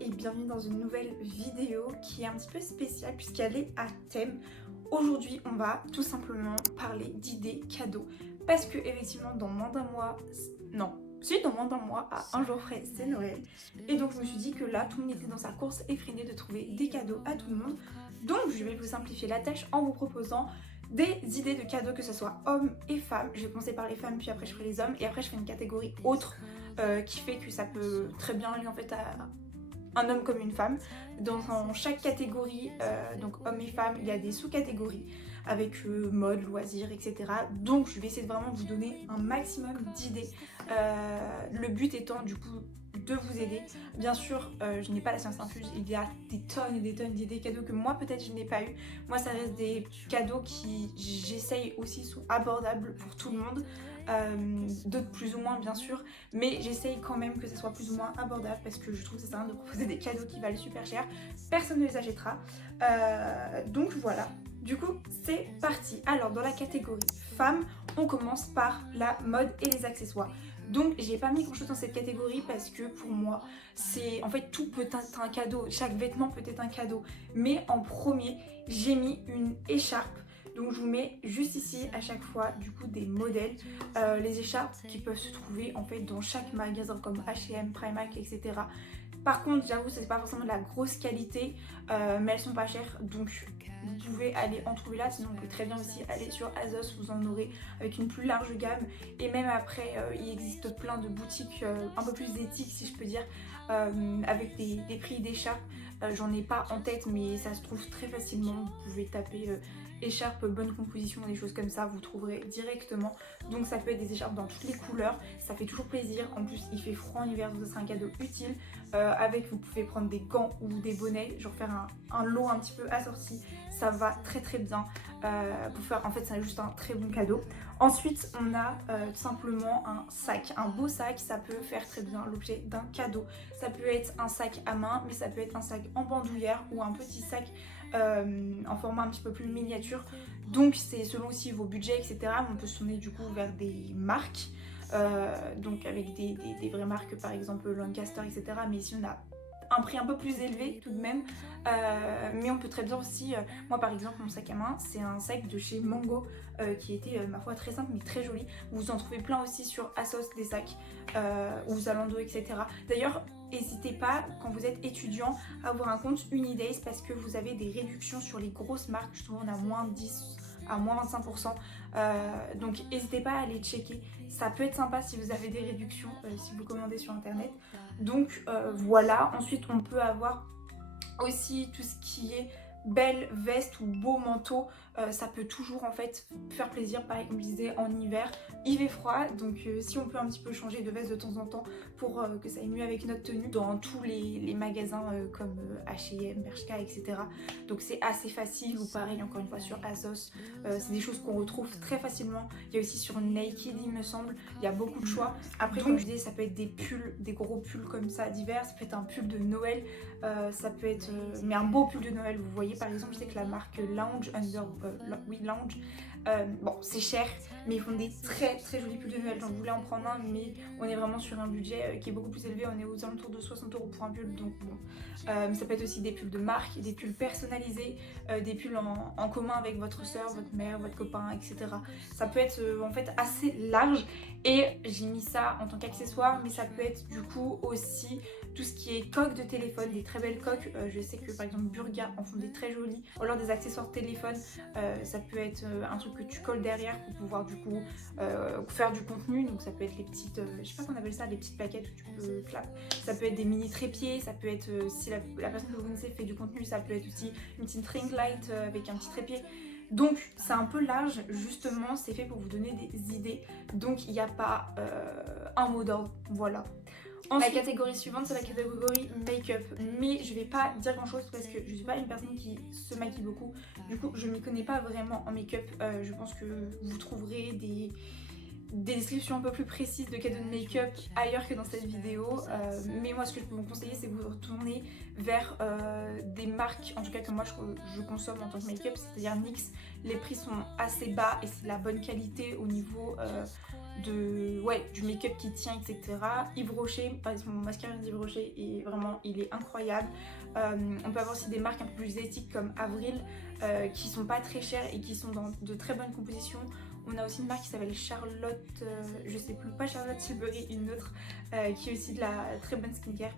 et bienvenue dans une nouvelle vidéo qui est un petit peu spéciale puisqu'elle est à thème. Aujourd'hui on va tout simplement parler d'idées cadeaux parce que effectivement dans moins d'un mois, dans moins d'un mois à un jour près c'est Noël et donc je me suis dit que là tout le monde était dans sa course effrénée de trouver des cadeaux à tout le monde. Donc je vais vous simplifier la tâche en vous proposant des idées de cadeaux, que ce soit hommes et femmes. Je vais commencer par les femmes, puis après je ferai les hommes, et après je ferai une catégorie autre qui fait que ça peut très bien aller en fait à un homme comme une femme. Dans chaque catégorie, donc hommes et femmes, il y a des sous-catégories avec mode, loisirs, etc. Donc je vais essayer de vraiment vous donner un maximum d'idées. Le but étant du coup de vous aider. Bien sûr, je n'ai pas la science infuse, il y a des tonnes et des tonnes d'idées cadeaux que moi peut-être je n'ai pas eu. Moi ça reste des cadeaux qui j'essaye aussi sont abordables pour tout le monde. D'autres plus ou moins bien sûr, mais j'essaye quand même que ça soit plus ou moins abordable parce que je trouve que ça sert à rien de proposer des cadeaux qui valent super cher, personne ne les achètera. Donc voilà, du coup c'est parti. Alors dans la catégorie femmes, on commence par la mode et les accessoires. Donc j'ai pas mis grand chose dans cette catégorie parce que pour moi c'est en fait tout peut être un cadeau, chaque vêtement peut être un cadeau, mais en premier j'ai mis une écharpe. Donc je vous mets juste ici à chaque fois du coup des modèles, les écharpes qui peuvent se trouver en fait dans chaque magasin comme H&M, Primark, etc. Par contre j'avoue c'est pas forcément de la grosse qualité, mais elles sont pas chères, donc vous pouvez aller en trouver là. Sinon vous pouvez très bien aussi aller sur ASOS, vous en aurez avec une plus large gamme. Et même après il existe plein de boutiques un peu plus éthiques si je peux dire, avec des prix d'écharpes. J'en ai pas en tête mais ça se trouve très facilement, vous pouvez taper écharpe bonne composition, des choses comme ça, vous trouverez directement. Donc ça peut être des écharpes dans toutes les couleurs, ça fait toujours plaisir. En plus il fait froid en hiver, donc ça sera un cadeau utile. Avec vous pouvez prendre des gants ou des bonnets, genre faire un lot un petit peu assorti, ça va très très bien pour faire, en fait c'est juste un très bon cadeau. Ensuite on a tout simplement un sac, un beau sac, ça peut faire très bien l'objet d'un cadeau. Ça peut être un sac à main, mais ça peut être un sac en bandoulière ou un petit sac en format un petit peu plus miniature. Donc c'est selon aussi vos budgets, etc. On peut se tourner du coup vers des marques, donc avec des vraies marques, par exemple Lancaster, etc. Mais ici on a un prix un peu plus élevé tout de même, mais on peut très bien aussi, moi par exemple mon sac à main c'est un sac de chez Mango qui était ma foi très simple mais très joli. Vous en trouvez plein aussi sur ASOS des sacs ou Zalando, etc. D'ailleurs n'hésitez pas quand vous êtes étudiant à avoir un compte Unidays parce que vous avez des réductions sur les grosses marques, justement on a moins 10 à moins 25%, donc n'hésitez pas à aller checker, ça peut être sympa si vous avez des réductions si vous commandez sur internet. Donc voilà, ensuite on peut avoir aussi tout ce qui est belle veste ou beau manteau, ça peut toujours en fait faire plaisir. Pareil comme je disais, en hiver il fait froid, donc si on peut un petit peu changer de veste de temps en temps pour que ça aille mieux avec notre tenue, dans tous les magasins comme H&M, Bershka, etc. Donc c'est assez facile, ou pareil encore une fois sur ASOS, c'est des choses qu'on retrouve très facilement. Il y a aussi sur Naked il me semble, il y a beaucoup de choix. Après comme je disais, ça peut être des pulls, des gros pulls comme ça divers, ça peut être un pull de Noël, ça peut être mais un beau pull de Noël. Vous voyez par exemple, je sais que la marque Lounge Lounge, bon c'est cher mais ils font des très très jolis pulls de Noël. J'en voulais en prendre un mais on est vraiment sur un budget qui est beaucoup plus élevé, on est aux alentours de 60 € pour un pull, donc bon. Mais ça peut être aussi des pulls de marque, des pulls personnalisés, des pulls en commun avec votre soeur, votre mère, votre copain, etc. Ça peut être en fait assez large, et j'ai mis ça en tant qu'accessoire, mais ça peut être du coup aussi tout ce qui est coque de téléphone, des très belles coques. Je sais que par exemple Burga en font des très jolies, ou alors des accessoires de téléphone. Ça peut être un truc que tu colles derrière pour pouvoir du coup faire du contenu. Donc ça peut être les petites, je sais pas qu'on appelle ça, les petites plaquettes où tu peux clap. Ça peut être des mini trépieds, ça peut être si la personne que vous connaissez fait du contenu, ça peut être aussi une petite ring light avec un petit trépied. Donc c'est un peu large, justement c'est fait pour vous donner des idées, donc il n'y a pas un mot d'ordre, voilà. Ensuite, la catégorie suivante c'est la catégorie make-up, mais je vais pas dire grand chose parce que je suis pas une personne qui se maquille beaucoup, du coup je m'y connais pas vraiment en make-up. Je pense que vous trouverez des descriptions un peu plus précises de cadeaux de make-up ailleurs que dans cette vidéo, mais moi ce que je peux vous conseiller c'est que vous retournez vers des marques, en tout cas que moi je consomme en tant que make-up, c'est-à-dire NYX. Les prix sont assez bas et c'est de la bonne qualité au niveau du make-up qui tient, etc. Yves Rocher, par exemple mon mascara d'Yves Rocher est vraiment, il est incroyable. On peut avoir aussi des marques un peu plus éthiques comme Avril qui sont pas très chères et qui sont dans de très bonnes compositions. On a aussi une marque qui s'appelle Charlotte, je sais plus, pas Charlotte Tilbury, une autre qui est aussi de la très bonne skincare.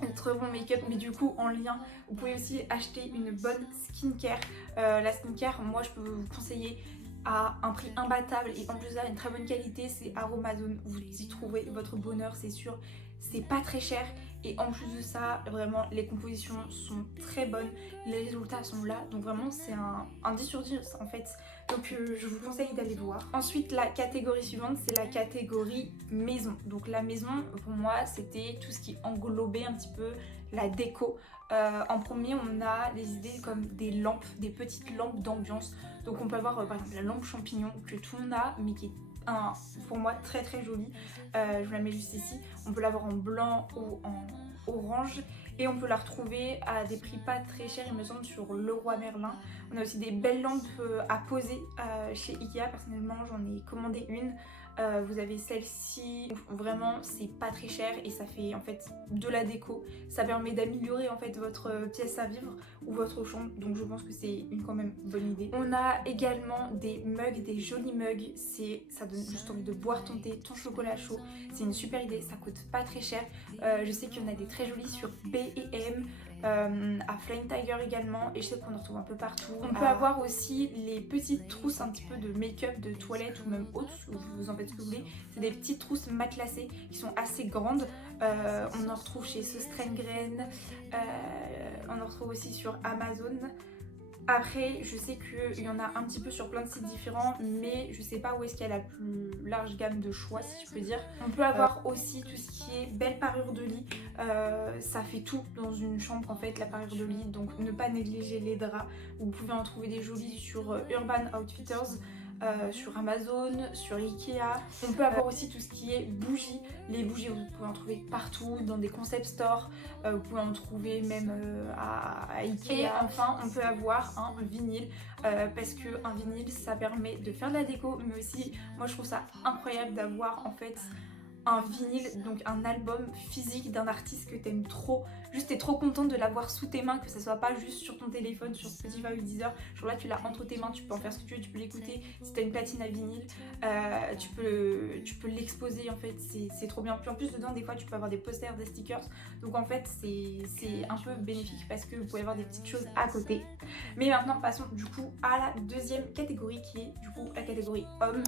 Un très bon make-up, mais du coup en lien vous pouvez aussi acheter une bonne skincare. La skincare, moi je peux vous conseiller à un prix imbattable et en plus là une très bonne qualité, c'est Aromazone. Vous y trouvez votre bonheur, c'est sûr, c'est pas très cher et en plus de ça vraiment les compositions sont très bonnes, les résultats sont là, donc vraiment c'est un 10 sur 10 en fait, donc je vous conseille d'aller voir. Ensuite la catégorie suivante c'est la catégorie maison. Donc la maison pour moi c'était tout ce qui englobait un petit peu la déco. En premier on a des idées comme des lampes, des petites lampes d'ambiance. Donc on peut avoir par exemple la lampe champignon que tout le monde a mais qui est pour moi très très jolie. Je vous la mets juste ici. On peut l'avoir en blanc ou en orange et on peut la retrouver à des prix pas très chers il me semble sur Leroy Merlin. On a aussi des belles lampes à poser chez Ikea. Personnellement j'en ai commandé une. Vous avez celle-ci, vraiment c'est pas très cher et ça fait en fait de la déco. Ça permet d'améliorer en fait votre pièce à vivre ou votre chambre, donc je pense que c'est une quand même bonne idée. On a également des mugs, des jolis mugs, ça donne juste envie de boire ton thé, ton chocolat chaud. C'est une super idée, ça coûte pas très cher. Je sais qu'il y en a des très jolis sur B&M. À Flying Tiger également et je sais qu'on en retrouve un peu partout. On peut avoir aussi les petites trousses un petit peu de make-up, de toilette ou même autres, vous en faites ce que vous voulez. C'est des petites trousses matelassées qui sont assez grandes. On en retrouve chez Söstrengren, on en retrouve aussi sur Amazon. Après, je sais qu'il y en a un petit peu sur plein de sites différents, mais je sais pas où est-ce qu'il y a la plus large gamme de choix, si je peux dire. On peut avoir aussi tout ce qui est belle parure de lit. Ça fait tout dans une chambre en fait, la parure de lit, donc ne pas négliger les draps. Vous pouvez en trouver des jolis sur Urban Outfitters. Sur Amazon, sur Ikea. On peut avoir aussi tout ce qui est bougies. Les bougies, vous pouvez en trouver partout, dans des concept stores. Vous pouvez en trouver même à Ikea. Et enfin, on peut avoir un vinyle parce que un vinyle, ça permet de faire de la déco, mais aussi, moi je trouve ça incroyable d'avoir en fait un vinyle, donc un album physique d'un artiste que t'aimes trop. Juste t'es trop contente de l'avoir sous tes mains, que ça soit pas juste sur ton téléphone, sur Spotify ou Deezer. Genre là tu l'as entre tes mains, tu peux en faire ce que tu veux, tu peux l'écouter. Si t'as une platine à vinyle, tu peux l'exposer en fait, c'est trop bien. Puis en plus dedans des fois tu peux avoir des posters, des stickers. Donc en fait c'est un peu bénéfique parce que vous pouvez avoir des petites choses à côté. Mais maintenant passons du coup à la deuxième catégorie qui est du coup la catégorie homme.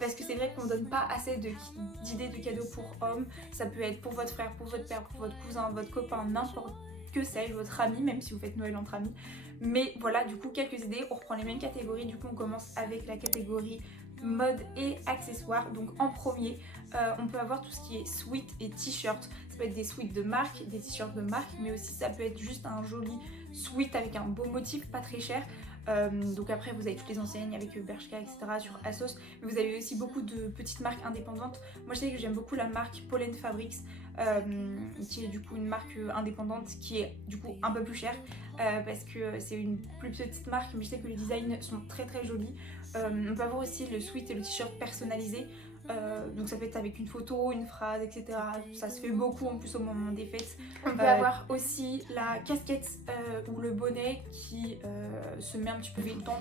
Parce que c'est vrai qu'on donne pas assez d'idées de cadeaux pour hommes. Ça peut être pour votre frère, pour votre père, pour votre cousin, votre copain, n'importe que sais-je, votre ami, même si vous faites Noël entre amis. Mais voilà, du coup quelques idées, on reprend les mêmes catégories. Du coup on commence avec la catégorie mode et accessoires. Donc en premier, on peut avoir tout ce qui est sweat et t-shirt. Ça peut être des sweats de marque, des t-shirts de marque, mais aussi ça peut être juste un joli sweat avec un beau motif, pas très cher. Donc après vous avez toutes les enseignes avec Bershka etc sur ASOS, mais vous avez aussi beaucoup de petites marques indépendantes. Moi je sais que j'aime beaucoup la marque Pollen Fabrics qui est du coup une marque indépendante qui est du coup un peu plus chère parce que c'est une plus petite marque, mais je sais que les designs sont très très jolis. On peut avoir aussi le sweat et le t-shirt personnalisé. Donc ça peut être avec une photo, une phrase, etc. Ça se fait beaucoup en plus au moment des fêtes. On peut avoir aussi la casquette ou le bonnet qui se met un petit peu tout le temps.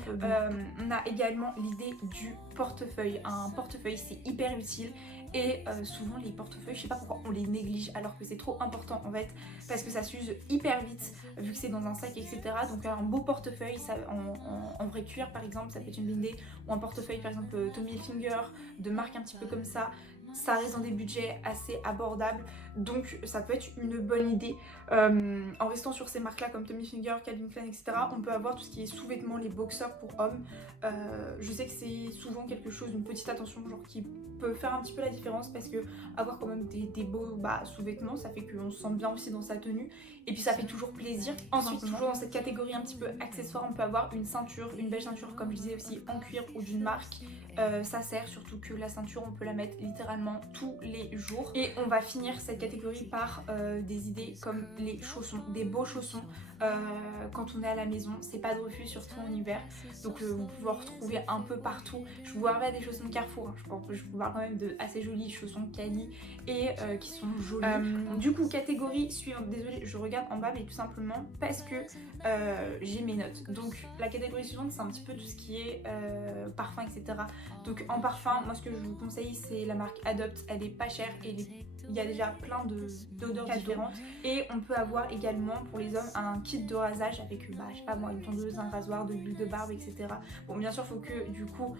On a également l'idée du portefeuille. Un portefeuille c'est hyper utile et souvent les portefeuilles, je sais pas pourquoi on les néglige alors que c'est trop important en fait, parce que ça s'use hyper vite vu que c'est dans un sac etc. Donc un beau portefeuille ça, en vrai cuir par exemple, ça peut être une bonne idée, ou un portefeuille par exemple Tommy Hilfiger de marque un petit peu comme ça reste dans des budgets assez abordables, donc ça peut être une bonne idée. En restant sur ces marques là comme Tommy Hilfiger, Calvin Klein etc, on peut avoir tout ce qui est sous-vêtements, les boxers pour hommes. Je sais que c'est souvent quelque chose, une petite attention genre qui peut faire un petit peu la différence, parce que avoir quand même des beaux sous-vêtements ça fait qu'on se sent bien aussi dans sa tenue et puis ça fait toujours plaisir. Ensuite toujours dans cette catégorie un petit peu accessoire, on peut avoir une ceinture, une belle ceinture comme je disais aussi en cuir ou d'une marque. Ça sert, surtout que la ceinture on peut la mettre littéralement tous les jours. Et on va finir cette catégorie par des idées comme les chaussons, des beaux chaussons quand on est à la maison, c'est pas de refus, surtout en hiver. Donc vous pouvez en retrouver un peu partout. Je vous parle pas des chaussons de Carrefour, hein. Je vous parle quand même de assez jolis chaussons Cali et qui sont jolis. Du coup, catégorie suivante, désolée, je regarde en bas, mais tout simplement parce que j'ai mes notes. Donc la catégorie suivante, c'est un petit peu tout ce qui est parfum, etc. Donc en parfum, moi ce que je vous conseille, c'est la marque Adopt. Elle est pas chère et il y a déjà plein d'odeurs différentes. Et on peut avoir également pour les hommes un kit de rasage avec, je sais pas moi, une tondeuse, un rasoir, de l'huile de barbe, etc. Bon, bien sûr, il faut que du coup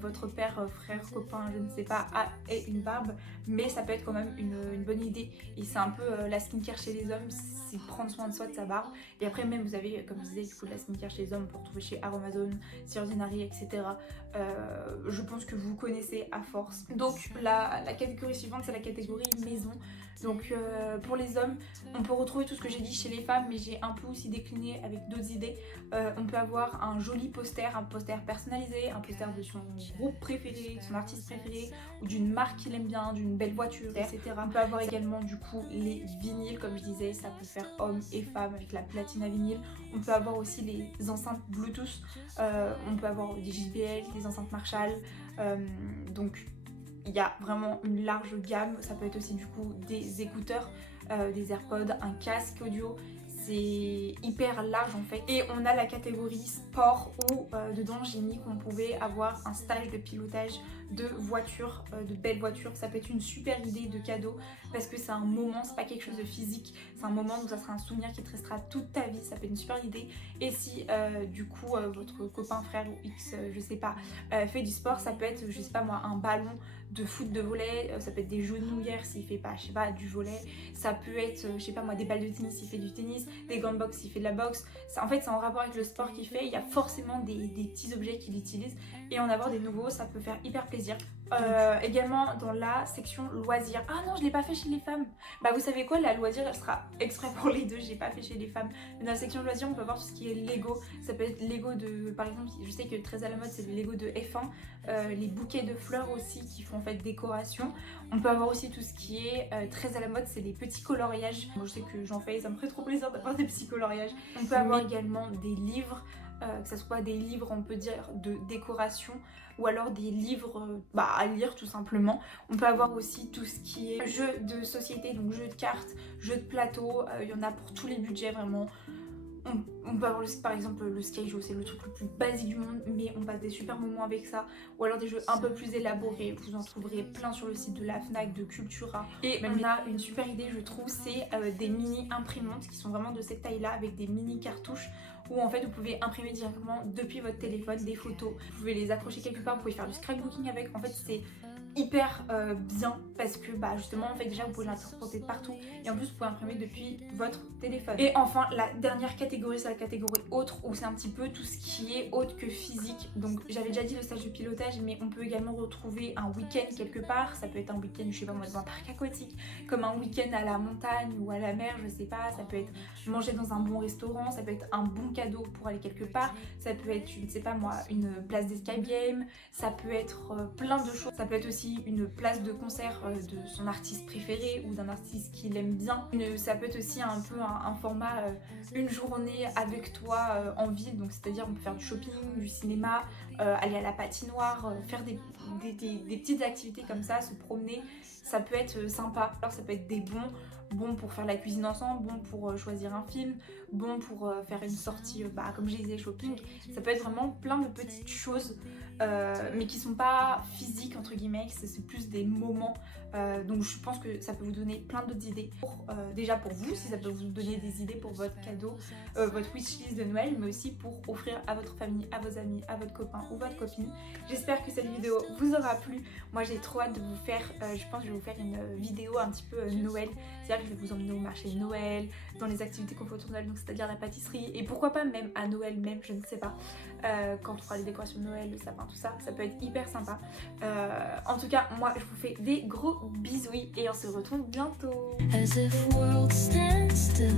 votre père, frère, copain, je ne sais pas, ait une barbe, mais ça peut être quand même une bonne idée. Et c'est un peu la skincare chez les hommes, c'est prendre soin de soi, de sa barbe. Et après même vous avez, comme je disais, du coup de la skincare chez les hommes, pour trouver chez Aromazone, The Ordinary, etc. Je pense que vous connaissez à force. Donc la catégorie suivante, c'est la catégorie maison. Donc pour les hommes, on peut retrouver tout ce que j'ai dit chez les femmes, mais j'ai un peu aussi décliné avec d'autres idées. On peut avoir un joli poster, un poster personnalisé, un poster de son groupe préféré, de son artiste préféré, ou d'une marque qu'il aime bien, d'une belle voiture, etc. On peut avoir également du coup les vinyles, comme je disais, ça peut faire hommes et femmes avec la platine à vinyle. On peut avoir aussi les enceintes Bluetooth, on peut avoir des JBL, des enceintes Marshall, donc il y a vraiment une large gamme. Ça peut être aussi du coup des écouteurs, des AirPods, un casque audio. C'est hyper large en fait. Et on a la catégorie sport où dedans j'ai mis qu'on pouvait avoir un stage de pilotage de voitures, de belles voitures. Ça peut être une super idée de cadeau parce que c'est un moment, c'est pas quelque chose de physique, c'est un moment où ça sera un souvenir qui te restera toute ta vie. Ça peut être une super idée. Et si du coup votre copain, frère ou X, je sais pas, fait du sport, ça peut être, je sais pas moi, un ballon de foot, de volley, ça peut être des genouillères s'il fait pas, je sais pas, du volley, ça peut être, je sais pas moi, des balles de tennis s'il fait du tennis, des gants de boxe s'il fait de la boxe. En fait, c'est en rapport avec le sport qu'il fait, il y a forcément des petits objets qu'il utilise, et en avoir des nouveaux, ça peut faire hyper plaisir. Également dans la section loisirs. Ah non, je l'ai pas fait chez les femmes. Bah vous savez quoi, la loisir elle sera exprès pour les deux, j'ai pas fait chez les femmes. Mais dans la section loisirs, on peut voir tout ce qui est Lego. Ça peut être Lego de, par exemple, je sais que très à la mode c'est les Lego de F1, les bouquets de fleurs aussi qui font en fait décoration. On peut avoir aussi tout ce qui est très à la mode, c'est les petits coloriages. Moi je sais que j'en fais, ça me ferait trop plaisir d'avoir des petits coloriages. On peut avoir également des livres, que ce soit des livres on peut dire de décoration, ou alors des livres à lire tout simplement. On peut avoir aussi tout ce qui est jeux de société, donc jeux de cartes, jeux de plateau, il y en a pour tous les budgets vraiment. On peut avoir par exemple le Skyjo, c'est le truc le plus basique du monde, mais on passe des super moments avec ça. Ou alors des jeux un peu plus élaborés, vous en trouverez plein sur le site de la Fnac, de Cultura. Et même là, une super idée je trouve, c'est des mini imprimantes qui sont vraiment de cette taille là, avec des mini cartouches où en fait vous pouvez imprimer directement depuis votre téléphone des photos. Vous pouvez les accrocher quelque part, vous pouvez faire du scrapbooking avec. En fait c'est hyper bien parce que justement en fait déjà vous pouvez la transporter de partout et en plus vous pouvez imprimer depuis votre téléphone. Et enfin la dernière catégorie, c'est la catégorie autre, où c'est un petit peu tout ce qui est autre que physique. Donc j'avais déjà dit le stage de pilotage, mais on peut également retrouver un week-end quelque part. Ça peut être un week-end, je sais pas moi, dans un parc aquatique, comme un week-end à la montagne ou à la mer, je sais pas. Ça peut être manger dans un bon restaurant, ça peut être un bon cadeau pour aller quelque part, ça peut être, je ne sais pas moi, une place d'escape game, ça peut être plein de choses. Ça peut être aussi une place de concert de son artiste préféré ou d'un artiste qu'il aime bien. Ça peut être aussi un peu un format une journée avec toi en ville, donc c'est-à-dire on peut faire du shopping, du cinéma, aller à la patinoire, faire des petites activités comme ça, se promener. Ça peut être sympa. Alors ça peut être des bons pour faire la cuisine ensemble, bons pour choisir un film, bons pour faire une sortie, comme je disais, shopping. Ça peut être vraiment plein de petites choses, mais qui sont pas physiques entre guillemets, c'est plus des moments. Donc je pense que ça peut vous donner plein d'autres idées. Déjà pour vous, si ça peut vous donner des idées pour votre cadeau, votre wishlist de Noël, mais aussi pour offrir à votre famille, à vos amis, à votre copain ou votre copine. J'espère que cette vidéo vous aura plu. Moi j'ai trop hâte de vous faire, je pense que je vais vous faire une vidéo un petit peu Noël. C'est-à-dire que je vais vous emmener au marché de Noël, dans les activités qu'on fait autour de Noël, donc c'est-à-dire la pâtisserie, et pourquoi pas même à Noël même, je ne sais pas, quand on fera les décorations de Noël, le sapin, tout ça, ça peut être hyper sympa. En tout cas, moi je vous fais des gros bisous et on se retrouve bientôt. As if world stands still.